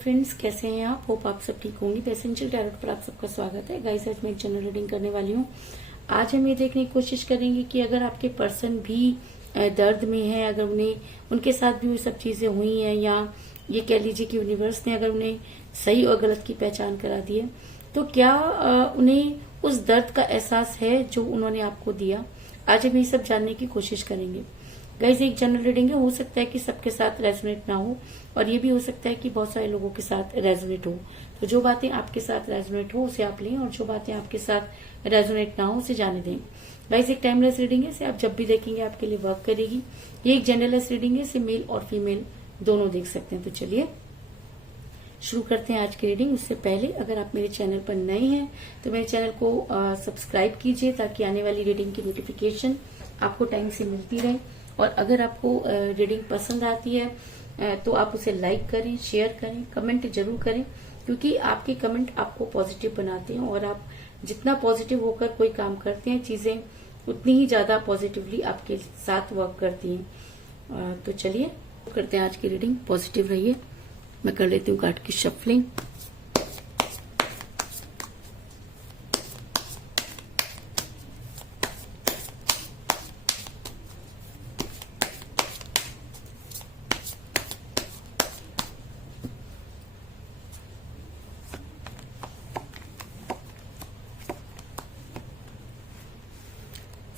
Friends, कैसे हैं आप? होप आप सब ठीक होंगे। पैसेंजर टैरोट पर आप सबका स्वागत है। गाइस, आज मैं एक जनरल रीडिंग करने वाली हूँ। आज हम ये देखने की कोशिश करेंगे कि अगर आपके पर्सन भी दर्द में है, अगर उन्हें उनके साथ भी वो सब चीजें हुई हैं, या ये कह लीजिए कि यूनिवर्स ने अगर उन्हें सही और गलत की पहचान करा दी है, तो क्या उन्हें उस दर्द का एहसास है जो उन्होंने आपको दिया। आज हम ये सब जानने की कोशिश करेंगे। गाइस, एक जनरल रीडिंग है, हो सकता है कि सबके साथ रेजोनेट ना हो, और ये भी हो सकता है कि बहुत सारे लोगों के साथ रेजोनेट हो। तो जो बातें आपके साथ रेजोनेट हो उसे आप लें, और जो बातें आपके साथ रेजोनेट ना हो उसे जाने दें। गाइस, एक टाइमलेस रीडिंग है, इसे आप जब भी देखेंगे आपके लिए वर्क करेगी। ये एक जनरलेस रीडिंग है, इसे मेल और फीमेल दोनों देख सकते हैं। तो चलिए शुरू करते हैं आज की रीडिंग। उससे पहले अगर आप मेरे चैनल पर नए हैं तो मेरे चैनल को सब्सक्राइब कीजिए, ताकि आने वाली रीडिंग की नोटिफिकेशन आपको टाइम से मिलती रहे। और अगर आपको रीडिंग पसंद आती है तो आप उसे लाइक करें, शेयर करें, कमेंट जरूर करें, क्योंकि आपके कमेंट आपको पॉजिटिव बनाते हैं, और आप जितना पॉजिटिव होकर कोई काम करते हैं, चीजें उतनी ही ज्यादा पॉजिटिवली आपके साथ वर्क करती हैं। तो चलिए करते हैं आज की रीडिंग। पॉजिटिव रहिए। मैं कर लेती हूँ कार्ड की shuffling.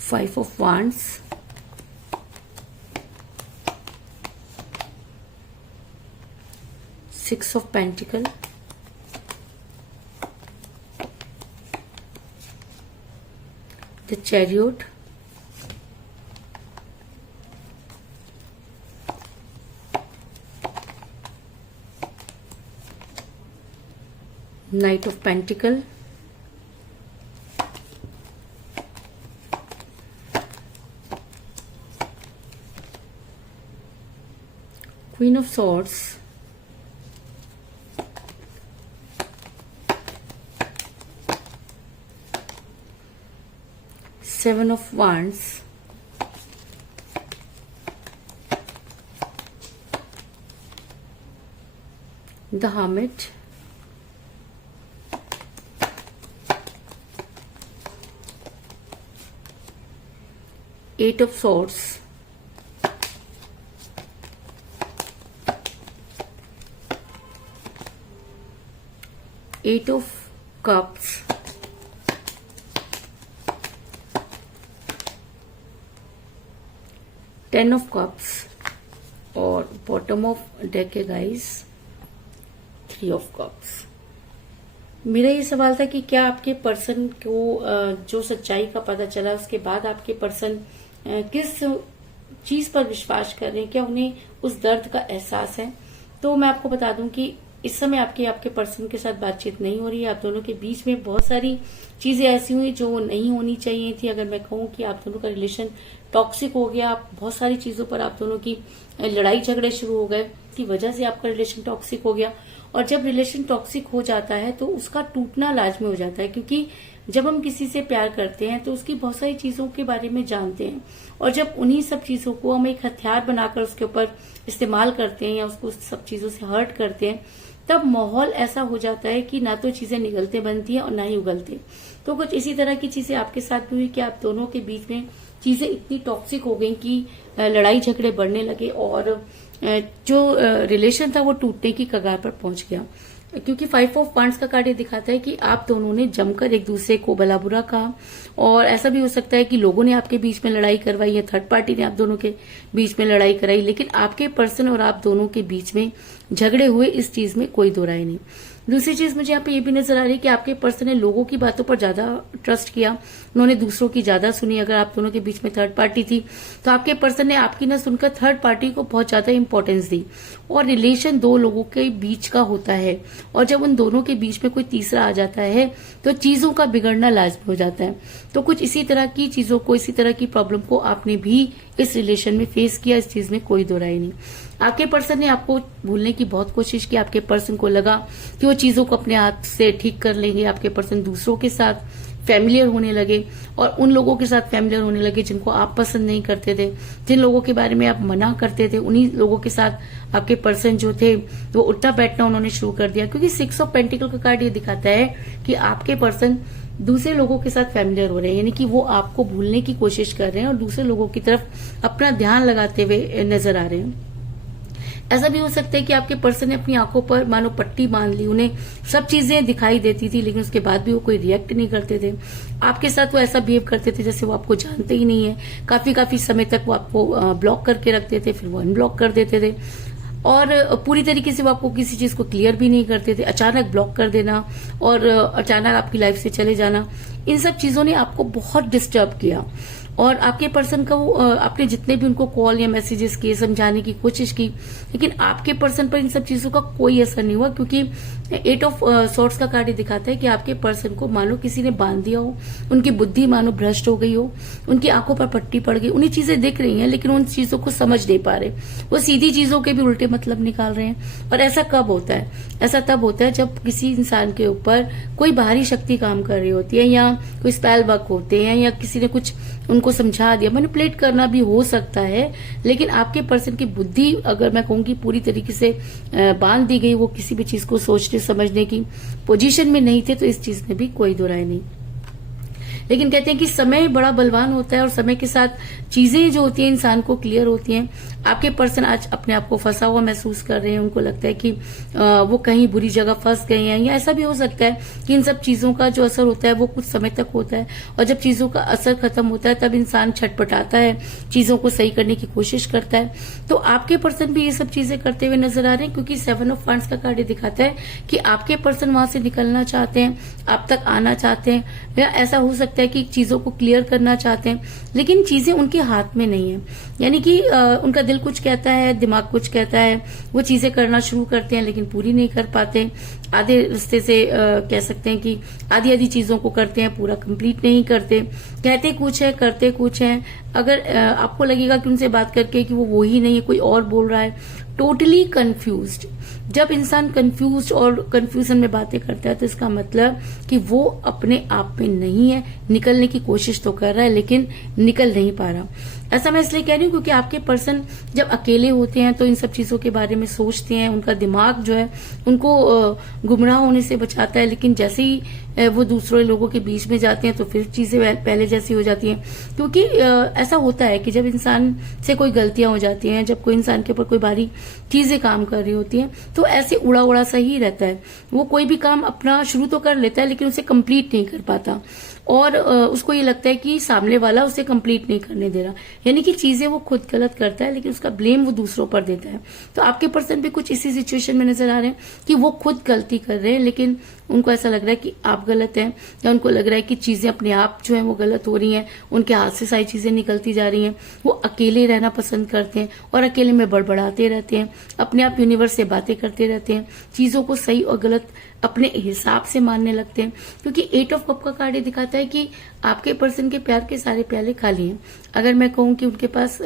Five of Wands, Six of Pentacles, the Chariot, Knight of Pentacles, Queen of Swords, Seven of Wands, the Hermit, Eight of Swords, Eight of Cups, Ten of Cups, और bottom of deck है guys, Three of Cups। मेरा ये सवाल था कि क्या आपके person को जो सच्चाई का पता चला उसके बाद आपके पर्सन किस चीज पर विश्वास कर रहे हैं, क्या उन्हें उस दर्द का एहसास है। तो मैं आपको बता दूं कि इस समय आपके पर्सन के साथ बातचीत नहीं हो रही है। आप दोनों के बीच में बहुत सारी चीजें ऐसी हुई जो नहीं होनी चाहिए थी। अगर मैं कहूँ कि आप दोनों का रिलेशन टॉक्सिक हो गया, बहुत सारी चीजों पर आप दोनों की लड़ाई झगड़े शुरू हो गए, की वजह से आपका रिलेशन टॉक्सिक हो गया। और जब रिलेशन टॉक्सिक हो जाता है तो उसका टूटना लाजमी हो जाता है, क्योंकि जब हम किसी से प्यार करते हैं तो उसकी बहुत सारी चीजों के बारे में जानते हैं, और जब उन्हीं सब चीजों को हम एक हथियार बनाकर उसके ऊपर इस्तेमाल करते हैं या उसको सब चीजों से हर्ट करते हैं, तब माहौल ऐसा हो जाता है कि ना तो चीजें निगलते बनती हैं और ना ही उगलते। तो कुछ इसी तरह की चीजें आपके साथ भी हुई कि आप दोनों के बीच में चीजें इतनी टॉक्सिक हो गई कि लड़ाई झगड़े बढ़ने लगे, और जो रिलेशन था वो टूटने की कगार पर पहुंच गया। क्योंकि फाइव ऑफ वांड्स का कार्ड ये दिखाता है कि आप दोनों ने जमकर एक दूसरे को भला बुरा कहा, और ऐसा भी हो सकता है कि लोगों ने आपके बीच में लड़ाई करवाई या थर्ड पार्टी ने आप दोनों के बीच में लड़ाई कराई, लेकिन आपके पर्सन और आप दोनों के बीच में झगड़े हुए, इस चीज में कोई दो राय नहीं। दूसरी चीज मुझे यहाँ पे ये भी नजर आ रही है कि आपके पर्सन ने लोगों की बातों पर ज्यादा ट्रस्ट किया, उन्होंने दूसरों की ज्यादा सुनी। अगर आप दोनों के बीच में थर्ड पार्टी थी तो आपके पर्सन ने आपकी न सुनकर थर्ड पार्टी को बहुत ज्यादा इंपॉर्टेंस दी। और रिलेशन दो लोगों के बीच का होता है, और जब उन दोनों के बीच में कोई तीसरा आ जाता है तो चीजों का बिगड़ना लाजमी हो जाता है। तो कुछ इसी तरह की चीजों को, इसी तरह की प्रॉब्लम को आपने भी इस रिलेशन में फेस किया, इस चीज में कोई दो राय नहीं। आपके पर्सन ने आपको भूलने की बहुत कोशिश की। आपके पर्सन को लगा कि वो चीजों को अपने हाथ से ठीक कर लेंगे। आपके पर्सन दूसरों के साथ फैमिलियर होने लगे और उन लोगों के साथ फैमिलियर होने लगे जिनको आप पसंद नहीं करते थे, जिन लोगों के बारे में आप मना करते थे, उन्हीं लोगों के साथ आपके पर्सन जो थे वो उठना बैठना उन्होंने शुरू कर दिया। क्योंकि 6 ऑफ पेंटिकल का कार्ड ये दिखाता है कि आपके पर्सन दूसरे लोगों के साथ फैमिलियर हो रहे हैं, यानी कि वो आपको भूलने की कोशिश कर रहे हैं और दूसरे लोगों की तरफ अपना ध्यान लगाते हुए नजर आ रहे हैं। ऐसा भी हो सकता है कि आपके पर्सन ने अपनी आंखों पर मानो पट्टी बांध ली, उन्हें सब चीजें दिखाई देती थी लेकिन उसके बाद भी वो कोई रिएक्ट नहीं करते थे। आपके साथ वो ऐसा बिहेव करते थे जैसे वो आपको जानते ही नहीं है। काफी समय तक वो आपको ब्लॉक करके रखते थे, फिर वो अनब्लॉक कर देते थे और पूरी तरीके से वो आपको किसी चीज को क्लियर भी नहीं करते थे। अचानक ब्लॉक कर देना और अचानक आपकी लाइफ से चले जाना, इन सब चीजों ने आपको बहुत डिस्टर्ब किया। और आपके पर्सन का वो आपने जितने भी उनको कॉल या मैसेजेस किए, समझाने की कोशिश की, लेकिन आपके पर्सन पर इन सब चीजों का कोई असर नहीं हुआ। क्योंकि 8 ऑफ सॉर्ड्स का कार्ड दिखाता है कि आपके पर्सन को मानो किसी ने बांध दिया हो, उनकी बुद्धि मानो भ्रष्ट हो गई हो, उनकी आंखों पर पट्टी पड़ गई, उन्हें चीजें दिख रही हैं लेकिन उन चीजों को समझ नहीं पा रहे। वो सीधी चीजों के भी उल्टे मतलब निकाल रहे हैं। और ऐसा कब होता है? ऐसा तब होता है जब किसी इंसान के ऊपर कोई बाहरी शक्ति काम कर रही होती है या कोई स्पेल वर्क होते हैं या किसी ने कुछ उनको समझा दिया। मैनिपुलेट करना भी हो सकता है, लेकिन आपके पर्सन की बुद्धि अगर मैं कहूंगी पूरी तरीके से बांध दी गई, वो किसी भी चीज को सोचने समझने की पोजीशन में नहीं थे, तो इस चीज में भी कोई दो राय नहीं। लेकिन कहते हैं कि समय बड़ा बलवान होता है और समय के साथ चीजें जो होती हैं इंसान को क्लियर होती हैं। आपके पर्सन आज अपने आप को फंसा हुआ महसूस कर रहे हैं। उनको लगता है कि वो कहीं बुरी जगह फंस गए हैं, या ऐसा भी हो सकता है कि इन सब चीजों का जो असर होता है वो कुछ समय तक होता है और जब चीजों का असर खत्म होता है तब इंसान छटपटाता है, चीजों को सही करने की कोशिश करता है। तो आपके पर्सन भी ये सब चीजें करते हुए नजर आ रहे हैं, क्योंकि 7 ऑफ वांड्स का कार्ड दिखाता है कि आपके पर्सन वहां से निकलना चाहते हैं, आप तक आना चाहते हैं, या ऐसा हो सकता है कि चीजों को क्लियर करना चाहते हैं, लेकिन चीजें उनके हाथ में नहीं है। यानी कि उनका दिल कुछ कहता है, दिमाग कुछ कहता है, वो चीजें करना शुरू करते हैं लेकिन पूरी नहीं कर पाते। आधे रास्ते से कह सकते हैं कि आधी आधी चीजों को करते हैं, पूरा कंप्लीट नहीं करते। कहते कुछ है, करते कुछ है। अगर आपको लगेगा कि उनसे बात करके कि वो ही नहीं है, कोई और बोल रहा है, टोटली कंफ्यूज्ड। जब इंसान कंफ्यूज्ड और कंफ्यूजन में बातें करता है तो इसका मतलब कि वो अपने आप में नहीं है। निकलने की कोशिश तो कर रहा है लेकिन निकल नहीं पा रहा। ऐसा मैं इसलिए कह रही हूँ क्योंकि आपके पर्सन जब अकेले होते हैं तो इन सब चीजों के बारे में सोचते हैं। उनका दिमाग जो है उनको गुमराह होने से बचाता है, लेकिन जैसे ही वो दूसरे लोगों के बीच में जाते हैं तो फिर चीजें पहले जैसी हो जाती हैं। क्योंकि ऐसा होता है कि जब इंसान से कोई गलतियां हो जाती हैं, जब कोई इंसान के ऊपर कोई भारी चीजें काम कर रही होती हैं, तो ऐसे उड़ा उड़ा सा ही रहता है। वो कोई भी काम अपना शुरू तो कर लेता है लेकिन उसे कंप्लीट नहीं कर पाता और उसको ये लगता है कि सामने वाला उसे कंप्लीट नहीं करने दे रहा। यानी कि चीजें वो खुद गलत करता है लेकिन उसका ब्लेम वो दूसरों पर देता है। तो आपके पर्सन भी कुछ इसी सिचुएशन में नजर आ रहे हैं कि वो खुद गलती कर रहे हैं लेकिन उनको ऐसा लग रहा है कि आप गलत हैं, या उनको लग रहा है कि चीजें अपने आप जो है वो गलत हो रही हैं, उनके हाथ से सारी चीजें निकलती जा रही हैं। वो अकेले रहना पसंद करते हैं और अकेले में बड़बड़ाते रहते हैं, अपने आप यूनिवर्स से बातें करते रहते हैं, चीजों को सही और गलत अपने हिसाब से मानने लगते हैं। क्योंकि 8 ऑफ कप का कार्ड दिखाता है कि आपके पर्सन के प्यार के सारे प्याले खाली हैं। अगर मैं कहूं कि उनके पास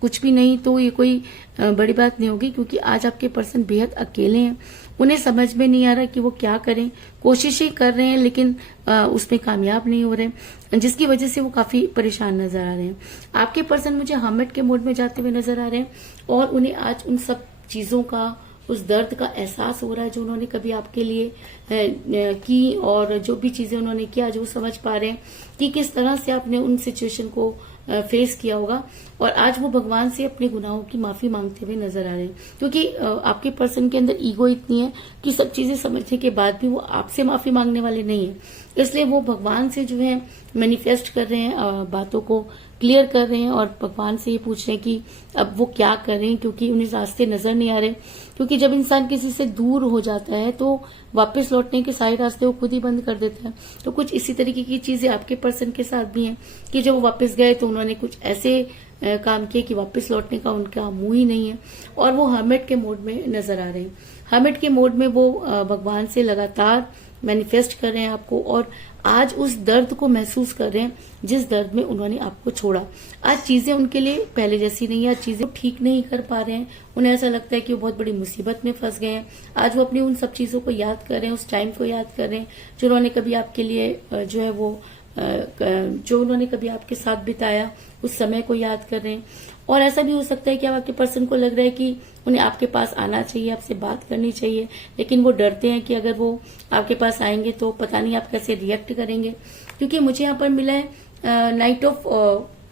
कुछ भी नहीं तो ये कोई बड़ी बात नहीं होगी, क्योंकि आज आपके पर्सन बेहद अकेले हैं। उन्हें समझ में नहीं आ रहा कि वो क्या करें, कोशिशें कर रहे हैं लेकिन उसमें कामयाब नहीं हो रहे, जिसकी वजह से वो काफी परेशान नजर आ रहे हैं। आपके पर्सन मुझे हर्मिट के मोड में जाते हुए नजर आ रहे हैं और उन्हें आज उन सब चीजों का, उस दर्द का एहसास हो रहा है जो उन्होंने कभी आपके लिए की, और जो भी चीजें उन्होंने किया जो समझ पा रहे हैं कि किस तरह से आपने उन सिचुएशन को फेस किया होगा। और आज वो भगवान से अपने गुनाहों की माफी मांगते हुए नजर आ रहे हैं, क्योंकि आपके पर्सन के अंदर ईगो इतनी है कि सब चीजें समझने के बाद भी वो आपसे माफी मांगने वाले नहीं है। इसलिए वो भगवान से जो है मैनिफेस्ट कर रहे हैं, बातों को क्लियर कर रहे हैं और भगवान से ये पूछ रहे हैं कि अब वो क्या करें, क्योंकि उन्हें रास्ते नजर नहीं आ रहे। क्योंकि जब इंसान किसी से दूर हो जाता है तो वापस लौटने के सारे रास्ते वो खुद ही बंद कर देता है। तो कुछ इसी तरीके की चीजें आपके पर्सन के साथ भी हैं कि जब वो वापस गए तो उन्होंने कुछ ऐसे काम किए कि वापस लौटने का उनका मुंह ही नहीं है और वो हर्मिट के मोड में नजर आ रहे हैं। हर्मिट के मोड में वो भगवान से लगातार मैनिफेस्ट कर रहे हैं आपको, और आज उस दर्द को महसूस कर रहे हैं जिस दर्द में उन्होंने आपको छोड़ा। आज चीजें उनके लिए पहले जैसी नहीं है, आज चीजें ठीक नहीं कर पा रहे हैं, उन्हें ऐसा लगता है कि वो बहुत बड़ी मुसीबत में फंस गए हैं। आज वो अपनी उन सब चीजों को याद कर रहे हैं, उस टाइम को याद कर रहे हैं जो उन्होंने कभी आपके लिए जो है वो जो उन्होंने कभी आपके साथ बिताया, उस समय को याद कर रहे हैं। और ऐसा भी हो सकता है कि आपके पर्सन को लग रहा है कि उन्हें आपके पास आना चाहिए, आपसे बात करनी चाहिए, लेकिन वो डरते हैं कि अगर वो आपके पास आएंगे तो पता नहीं आप कैसे रिएक्ट करेंगे। क्योंकि मुझे यहाँ पर मिला है नाइट ऑफ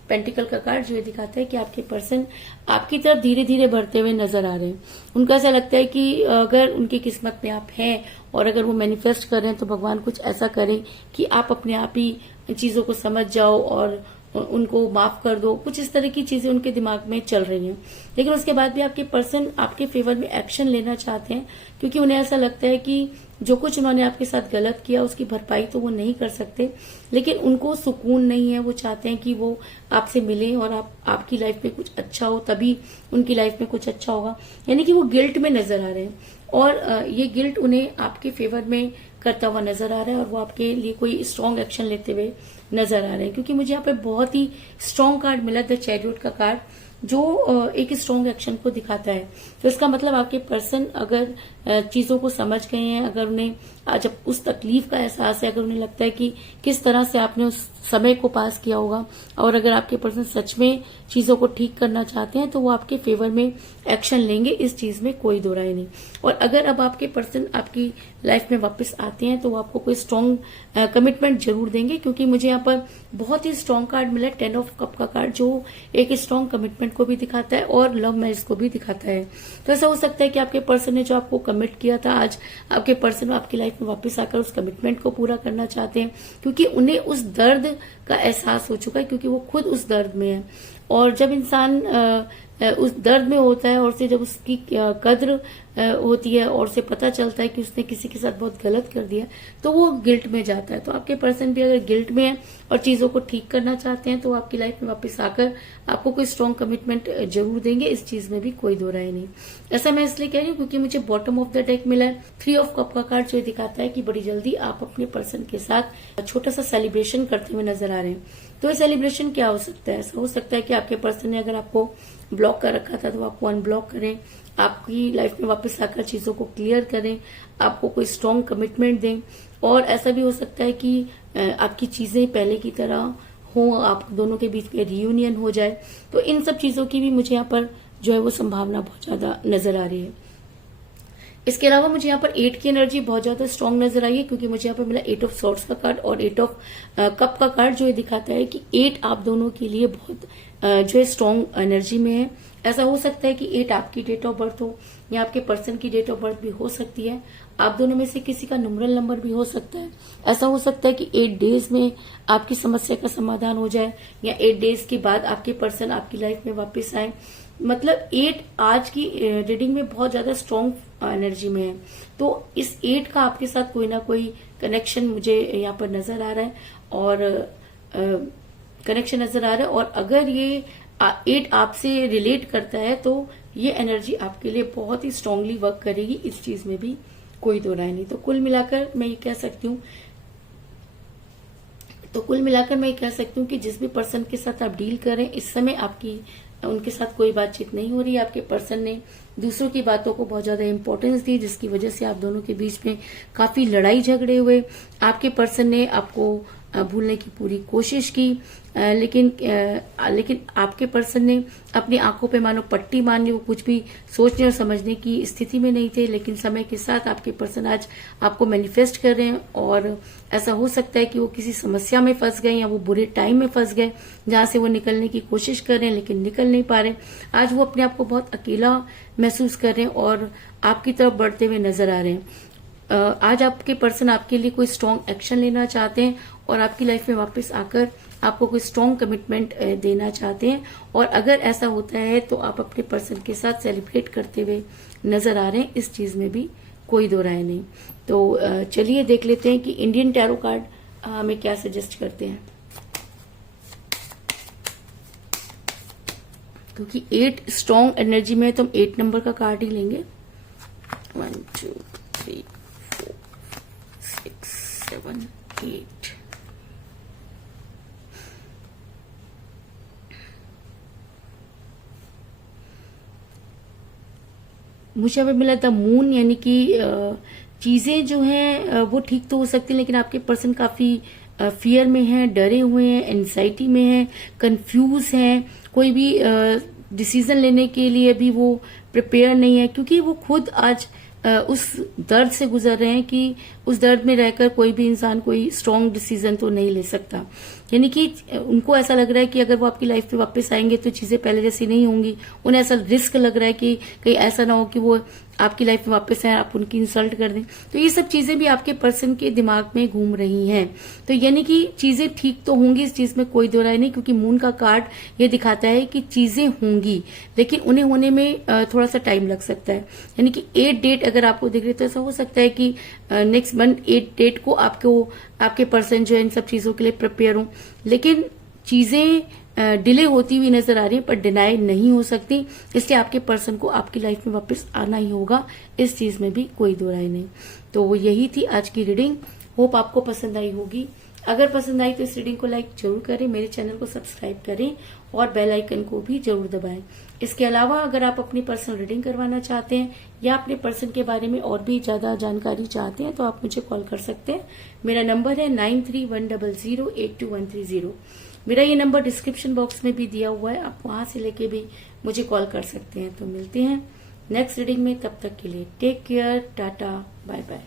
पेंटिकल का कार्ड, जो ये दिखाता है कि आपके पर्सन आपकी तरफ धीरे धीरे बढ़ते हुए नजर आ रहे हैं। उनको ऐसा लगता है कि अगर उनकी किस्मत में आप हैं और अगर वो मैनिफेस्ट कर रहे हैं तो भगवान कुछ ऐसा करे कि आप अपने आप ही चीजों को समझ जाओ और उनको माफ कर दो। कुछ इस तरह की चीजें उनके दिमाग में चल रही हैं, लेकिन उसके बाद भी आपके पर्सन आपके फेवर में एक्शन लेना चाहते हैं, क्योंकि उन्हें ऐसा लगता है कि जो कुछ उन्होंने आपके साथ गलत किया उसकी भरपाई तो वो नहीं कर सकते, लेकिन उनको सुकून नहीं है। वो चाहते हैं कि वो आपसे मिले और आपकी लाइफ में कुछ अच्छा हो, तभी उनकी लाइफ में कुछ अच्छा होगा। यानी कि वो गिल्ट में नजर आ रहे हैं और ये गिल्ट उन्हें आपके फेवर में करता हुआ नजर आ रहा है और वो आपके लिए कोई स्ट्रांग एक्शन लेते हुए नजर आ रहे हैं। क्योंकि मुझे यहाँ पे बहुत ही स्ट्रांग कार्ड मिला, द चैरियट का कार्ड, जो एक स्ट्रांग एक्शन को दिखाता है। तो इसका मतलब आपके पर्सन अगर चीजों को समझ गए हैं, अगर उन्हें जब उस तकलीफ का एहसास है, अगर उन्हें लगता है कि किस तरह से आपने उस समय को पास किया होगा, और अगर आपके पर्सन सच में चीजों को ठीक करना चाहते हैं तो वो आपके फेवर में एक्शन लेंगे, इस चीज में कोई दो राय नहीं। और अगर अब आपके पर्सन आपकी लाइफ में वापस आते हैं तो वो आपको कोई स्ट्रांग कमिटमेंट जरूर देंगे, क्योंकि मुझे यहाँ पर बहुत ही स्ट्रांग कार्ड मिला, 10 ऑफ कप का कार्ड, जो एक स्ट्रांग कमिटमेंट को भी दिखाता है और लव मैरिज को भी दिखाता है। तो ऐसा हो सकता है कि आपके पर्सन ने जो आपको कमिट किया था, आज आपके पर्सन आपकी लाइफ में वापस आकर उस कमिटमेंट को पूरा करना चाहते हैं, क्योंकि उन्हें उस दर्द का एहसास हो चुका है, क्योंकि वो खुद उस दर्द में है। और जब इंसान उस दर्द में होता है और उसे जब उसकी कद्र होती है और उसे पता चलता है कि उसने किसी के साथ बहुत गलत कर दिया, तो वो गिल्ट में जाता है। तो आपके पर्सन भी अगर गिल्ट में है और चीजों को ठीक करना चाहते हैं तो आपकी लाइफ में वापस आकर आपको कोई स्ट्रांग कमिटमेंट जरूर देंगे, इस चीज में भी कोई दो राय नहीं। ऐसा मैं इसलिए कह रही हूँ क्योंकि मुझे बॉटम ऑफ द डेक मिला है 3 ऑफ कप का कार्ड, जो दिखाता है कि बड़ी जल्दी आप अपने पर्सन के साथ छोटा सा सेलिब्रेशन करते हुए नजर आ रहे हैं। तो ये सेलिब्रेशन क्या हो सकता है? ऐसा हो सकता है कि आपके पर्सन ने अगर आपको ब्लॉक कर रखा था तो आपको अनब्लॉक करें, आपकी लाइफ में वापस आकर चीजों को क्लियर करें, आपको कोई स्ट्रांग कमिटमेंट दें। और ऐसा भी हो सकता है कि आपकी चीजें पहले की तरह हो, आप दोनों के बीच में रियूनियन हो जाए। तो इन सब चीजों की भी मुझे यहाँ पर जो है वो संभावना बहुत ज्यादा नजर आ रही है। इसके अलावा मुझे यहाँ पर 8 की एनर्जी बहुत ज्यादा स्ट्रांग नजर आई है, क्योंकि मुझे यहाँ पर मिला 8 ऑफ सॉर्ड्स का कार्ड और 8 ऑफ कप का कार्ड, जो ये दिखाता है कि 8 आप दोनों के लिए बहुत जो है स्ट्रांग एनर्जी में है। ऐसा हो सकता है कि 8 आपकी डेट ऑफ बर्थ हो या आपके पर्सन की डेट ऑफ बर्थ भी हो सकती है। आप दोनों में से किसी का न्यूमरल नंबर भी हो सकता है। ऐसा हो सकता है कि 8 डेज में आपकी समस्या का समाधान हो जाए या 8 डेज के बाद आपके पर्सन आपकी लाइफ में वापस आए। मतलब 8 आज की रीडिंग में बहुत ज्यादा स्ट्रांग एनर्जी में है। तो इस 8 का आपके साथ कोई ना कोई कनेक्शन मुझे यहाँ पर नजर आ रहा है और कनेक्शन नजर आ रहा है। और अगर ये 8 आपसे रिलेट करता है तो ये एनर्जी आपके लिए बहुत ही स्ट्रांगली वर्क करेगी, इस चीज में भी कोई दो राय नहीं। तो कुल मिलाकर मैं ये कह सकती हूँ कि जिस भी पर्सन के साथ आप डील करें, इस समय आपकी उनके साथ कोई बातचीत नहीं हो रही है। आपके पर्सन ने दूसरों की बातों को बहुत ज्यादा इंपॉर्टेंस दी, जिसकी वजह से आप दोनों के बीच में काफी लड़ाई झगड़े हुए। आपके पर्सन ने आपको भूलने की पूरी कोशिश की, लेकिन आपके पर्सन ने अपनी आंखों पे मानो पट्टी मान ली। वो कुछ भी सोचने और समझने की स्थिति में नहीं थे, लेकिन समय के साथ आपके पर्सन आज आपको मैनिफेस्ट कर रहे हैं। और ऐसा हो सकता है कि वो किसी समस्या में फंस गए या वो बुरे टाइम में फंस गए, जहां से वो निकलने की कोशिश कर रहे हैं लेकिन निकल नहीं पा रहे। आज वो अपने आप को बहुत अकेला महसूस कर रहे हैं और आपकी तरफ बढ़ते हुए नजर आ रहे हैं। आज आपके पर्सन आपके लिए कोई स्ट्रांग एक्शन लेना चाहते हैं और आपकी लाइफ में वापस आकर आपको कोई स्ट्रांग कमिटमेंट देना चाहते हैं। और अगर ऐसा होता है तो आप अपने पर्सन के साथ सेलिब्रेट करते हुए नजर आ रहे हैं, इस चीज में भी कोई दो राय नहीं। तो चलिए देख लेते हैं कि इंडियन टैरो कार्ड हमें क्या सजेस्ट करते हैं। क्योंकि 8 स्ट्रांग एनर्जी में है तो हम 8 नंबर का कार्ड ही लेंगे। 1 2 3 4 6 7 8 मुझे अभी मिला द मून, यानी कि चीजें जो हैं वो ठीक तो हो सकती हैं, लेकिन आपके पर्सन काफी फियर में है, डरे हुए हैं, एंजाइटी में है, कंफ्यूज हैं, कोई भी डिसीजन लेने के लिए भी वो प्रिपेयर नहीं है, क्योंकि वो खुद आज उस दर्द से गुजर रहे हैं कि उस दर्द में रहकर कोई भी इंसान कोई स्ट्रांग डिसीजन तो नहीं ले सकता। यानी कि उनको ऐसा लग रहा है कि अगर वो आपकी लाइफ पे वापस आएंगे तो चीजें पहले जैसी नहीं होंगी। उन्हें ऐसा रिस्क लग रहा है कि कहीं ऐसा ना हो कि वो आपकी लाइफ में वापस आए, आप उनकी इंसल्ट कर दें। तो ये सब चीजें भी आपके पर्सन के दिमाग में घूम रही हैं। तो यानी कि चीजें ठीक तो होंगी, इस चीज में कोई दो राय नहीं, क्योंकि मून का कार्ड ये दिखाता है कि चीजें होंगी, लेकिन उन्हें होने में थोड़ा सा टाइम लग सकता है। यानी कि 8 डेट अगर आपको दिख रही है तो ऐसा हो सकता है कि नेक्स्ट मंथ 8 डेट को आपके पर्सन जो है इन सब चीजों के लिए प्रिपेयर हो, लेकिन चीजें डिले होती हुई नजर आ रही है, पर डिनाई नहीं हो सकती। इसलिए आपके पर्सन को आपकी लाइफ में वापस आना ही होगा, इस चीज में भी कोई दो राय नहीं। तो वो यही थी आज की रीडिंग। होप आपको पसंद आई होगी। अगर पसंद आई तो इस रीडिंग को लाइक जरूर करें, मेरे चैनल को सब्सक्राइब करें और बेल आइकन को भी जरूर दबाएं। इसके अलावा अगर आप अपनी पर्सनल रीडिंग करवाना चाहते हैं या अपने पर्सन के बारे में और भी ज्यादा जानकारी चाहते हैं तो आप मुझे कॉल कर सकते हैं। मेरा नंबर है 9310082130। मेरा ये नंबर डिस्क्रिप्शन बॉक्स में भी दिया हुआ है, आप वहां से लेके भी मुझे कॉल कर सकते हैं। तो मिलते हैं नेक्स्ट रीडिंग में, तब तक के लिए take care, tata, bye bye.